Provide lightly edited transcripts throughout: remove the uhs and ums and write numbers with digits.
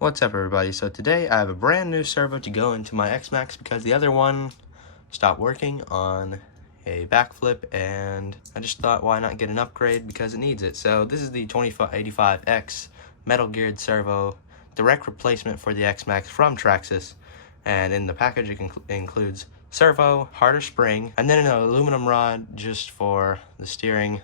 What's up, everybody? So today I have a brand new servo to go into my XMaxx because the other one stopped working on a backflip, and I just thought, why not get an upgrade because it needs it. So this is the 2585X metal geared servo, direct replacement for the XMaxx from Traxxas, and in the package it includes servo, harder spring, and then an aluminum rod just for the steering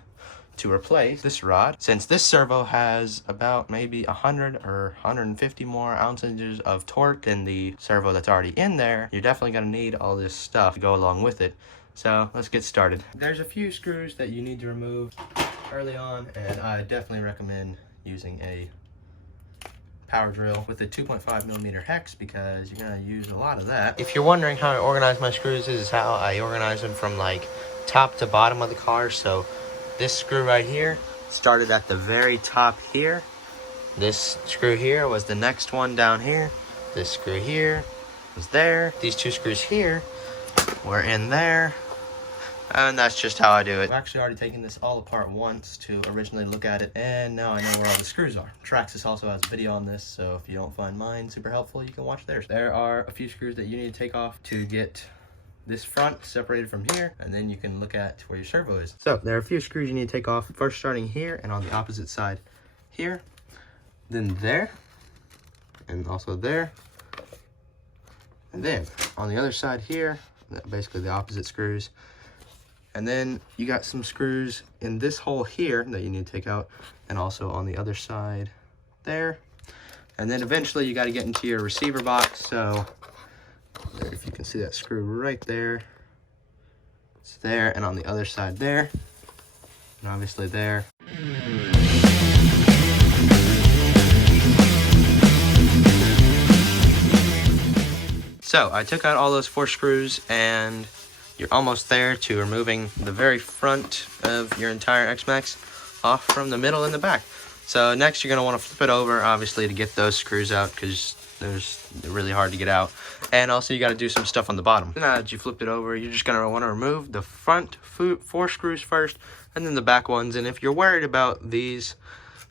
to replace this rod. Since this servo has about maybe 100 or 150 more ounces of torque than the servo that's already in there, you're definitely going to need all this stuff to go along with it. So let's get started. There's a few screws that you need to remove early on, and I definitely recommend using a power drill with a 2.5mm hex because you're going to use a lot of that. If you're wondering how I organize my screws, this is how I organize them from like top to bottom of the car. So this screw right here started at the very top here. This screw here was the next one down here. This screw here was there. These two screws here were in there. And that's just how I do it. I've actually already taken this all apart once to originally look at it, and now I know where all the screws are. Traxxas also has a video on this, so if you don't find mine super helpful, you can watch theirs. There are a few screws that you need to take off to get this front separated from here, and then you can look at where your servo is. So there are a few screws you need to take off. First starting here and on the opposite side here, then there, and also there, and then on the other side here, basically the opposite screws. And then you got some screws in this hole here that you need to take out, and also on the other side there. And then eventually you got to get into your receiver box. So there, if you can see that screw right there, it's there, and on the other side there, and obviously there. So I took out all those 4 screws, and you're almost there to removing the very front of your entire XMaxx off from the middle and the back. So next you're going to want to flip it over, obviously, to get those screws out because they're really hard to get out. And also you got to do some stuff on the bottom. Now that you flipped it over, you're just going to want to remove the front 4 screws first, and then the back ones. And if you're worried about these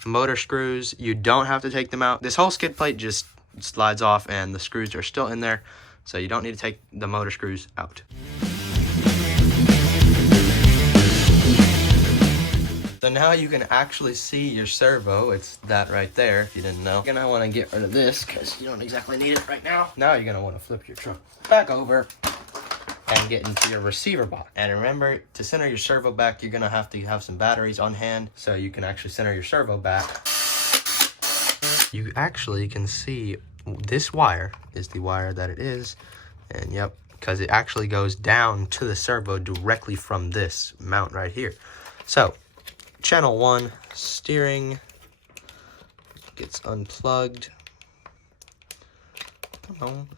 motor screws, you don't have to take them out. This whole skid plate just slides off and the screws are still in there, so you don't need to take the motor screws out. So now you can actually see your servo. It's that right there, if you didn't know. You're gonna want to get rid of this because you don't exactly need it right now. Now you're gonna want to flip your truck back over and get into your receiver box. And remember, to center your servo back, you're gonna have to have some batteries on hand so you can actually center your servo back. You actually can see this wire is the wire that it is, and yep, because it actually goes down to the servo directly from this mount right here. So channel 1 steering gets unplugged. Come on.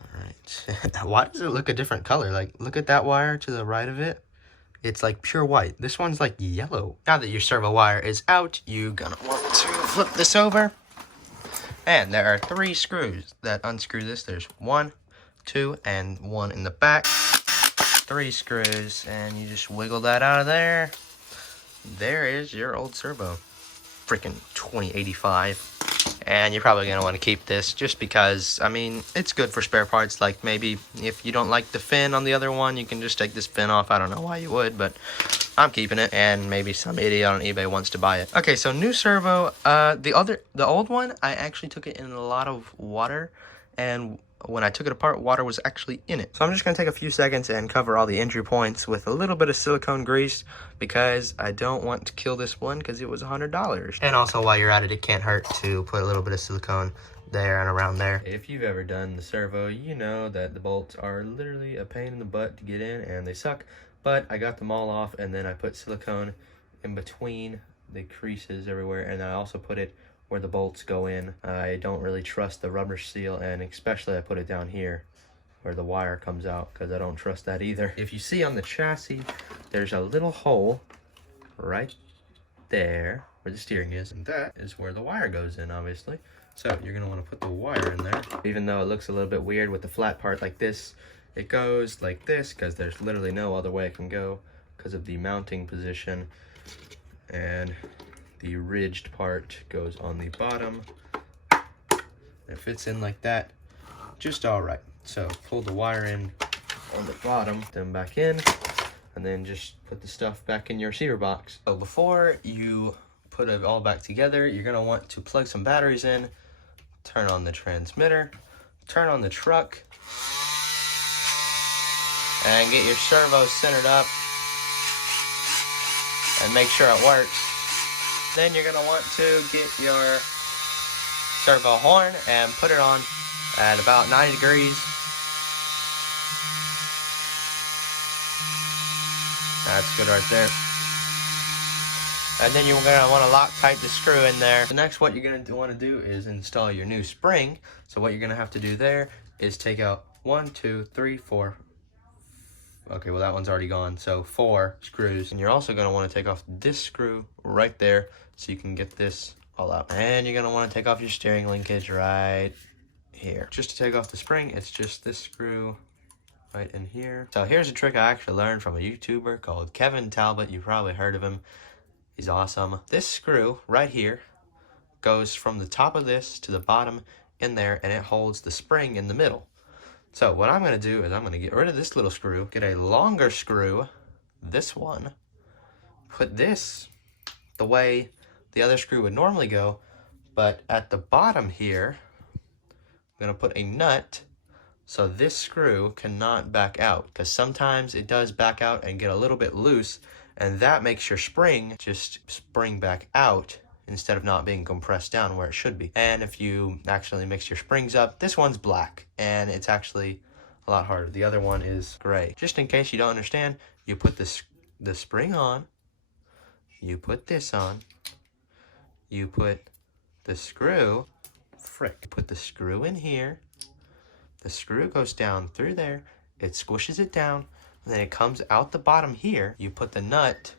All right. Why does it look a different color? Like, look at that wire to the right of it. It's like pure white. This one's like yellow. Now that your servo wire is out, you're gonna want to flip this over. And there are 3 screws that unscrew this. There's 1, 2, and 1 in the back. 3 screws, and you just wiggle that out of there. There is your old servo. Freaking 2085. And you're probably going to want to keep this just because, I mean, it's good for spare parts. Like, maybe if you don't like the fin on the other one, you can just take this fin off. I don't know why you would, but I'm keeping it, and maybe some idiot on eBay wants to buy it. Okay, so new servo. The old one, I actually took it in a lot of water, and when I took it apart, water was actually in it. So I'm just going to take a few seconds and cover all the injury points with a little bit of silicone grease because I don't want to kill this one because it was $100. And also, while you're at it, it can't hurt to put a little bit of silicone there and around there. If you've ever done the servo, you know that the bolts are literally a pain in the butt to get in, and they suck. But I got them all off, and then I put silicone in between the creases everywhere, and I also put it where the bolts go in. I don't really trust the rubber seal, and especially I put it down here where the wire comes out because I don't trust that either. If you see on the chassis, there's a little hole right there where the steering is, and that is where the wire goes in, obviously. So you're gonna want to put the wire in there. Even though it looks a little bit weird with the flat part like this, it goes like this because there's literally no other way it can go because of the mounting position. And the ridged part goes on the bottom. It fits in like that, just all right. So pull the wire in on the bottom, then back in, and then just put the stuff back in your receiver box. So before you put it all back together, you're gonna want to plug some batteries in, turn on the transmitter, turn on the truck, and get your servo centered up and make sure it works. Then you're gonna want to get your servo horn and put it on at about 90 degrees. That's good right there. And then you're gonna want to Loctite the screw in there. So next, what you're gonna want to do is install your new spring. So what you're gonna have to do there is take out 1, 2, 3, 4. Okay, well that one's already gone. So 4 screws. And you're also gonna want to take off this screw right there so you can get this all out. And you're gonna want to take off your steering linkage right here. Just to take off the spring, it's just this screw right in here. So here's a trick I actually learned from a YouTuber called Kevin Talbot. You've probably heard of him. He's awesome. This screw right here goes from the top of this to the bottom in there, and it holds the spring in the middle. So what I'm gonna do is I'm gonna get rid of this little screw, get a longer screw, this one, put this the way the other screw would normally go, but at the bottom here, I'm gonna put a nut so this screw cannot back out, because sometimes it does back out and get a little bit loose, and that makes your spring just spring back out instead of not being compressed down where it should be. And if you actually mix your springs up, this one's black and it's actually a lot harder. The other one is gray. Just in case you don't understand, you put the spring on, you put this on, you put the screw, you put the screw in here, the screw goes down through there, it squishes it down, and then it comes out the bottom here. You put the nut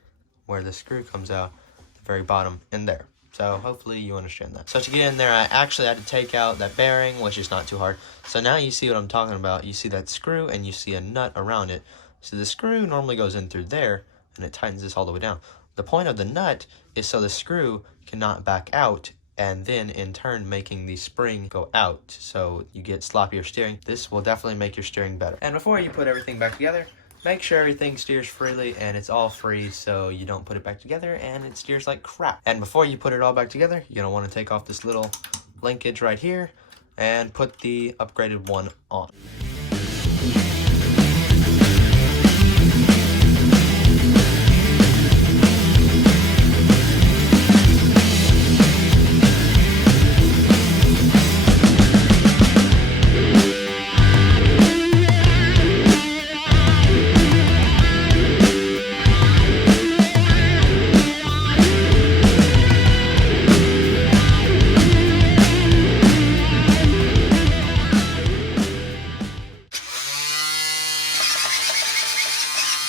where the screw comes out, the very bottom in there. So hopefully you understand that. So to get in there, I actually had to take out that bearing, which is not too hard. So now you see what I'm talking about. You see that screw and you see a nut around it. So the screw normally goes in through there and it tightens this all the way down. The point of the nut is so the screw cannot back out, and then in turn making the spring go out, so you get sloppier steering. This will definitely make your steering better. And before you put everything back together, make sure everything steers freely and it's all free so you don't put it back together and it steers like crap. And before you put it all back together, you're gonna want to take off this little linkage right here and put the upgraded one on.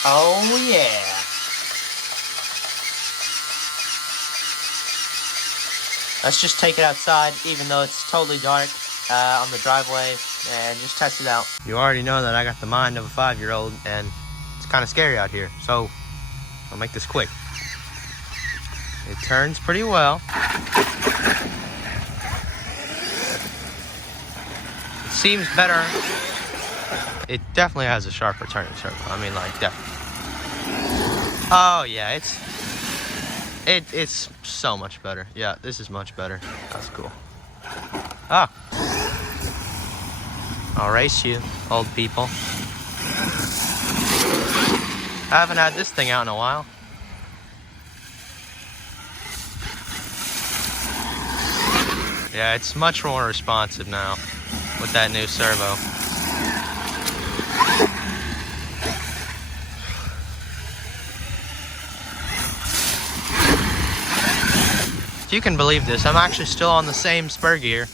Oh yeah. Let's just take it outside, even though it's totally dark on the driveway, and just test it out. You already know that I got the mind of a 5-year-old, and it's kind of scary out here, so I'll make this quick. It turns pretty well. It seems better. It definitely has a sharper turning circle. I mean, like, definitely. Oh yeah, it's so much better. Yeah, this is much better. That's cool. Ah, I'll race you, old people. I haven't had this thing out in a while. Yeah, it's much more responsive now with that new servo. If you can believe this, I'm actually still on the same spur gear,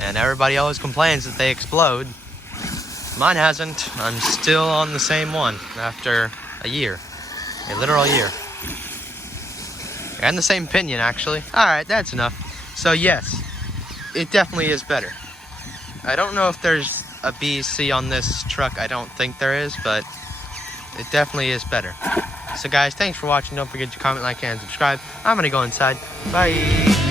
and everybody always complains that they explode. Mine hasn't. I'm still on the same one after a year, a literal year. And the same pinion, actually. Alright, that's enough. So yes, it definitely is better. I don't know if there's a B, C on this truck. I don't think there is, but it definitely is better. So guys, thanks for watching. Don't forget to comment, like, and subscribe. I'm gonna go inside. Bye.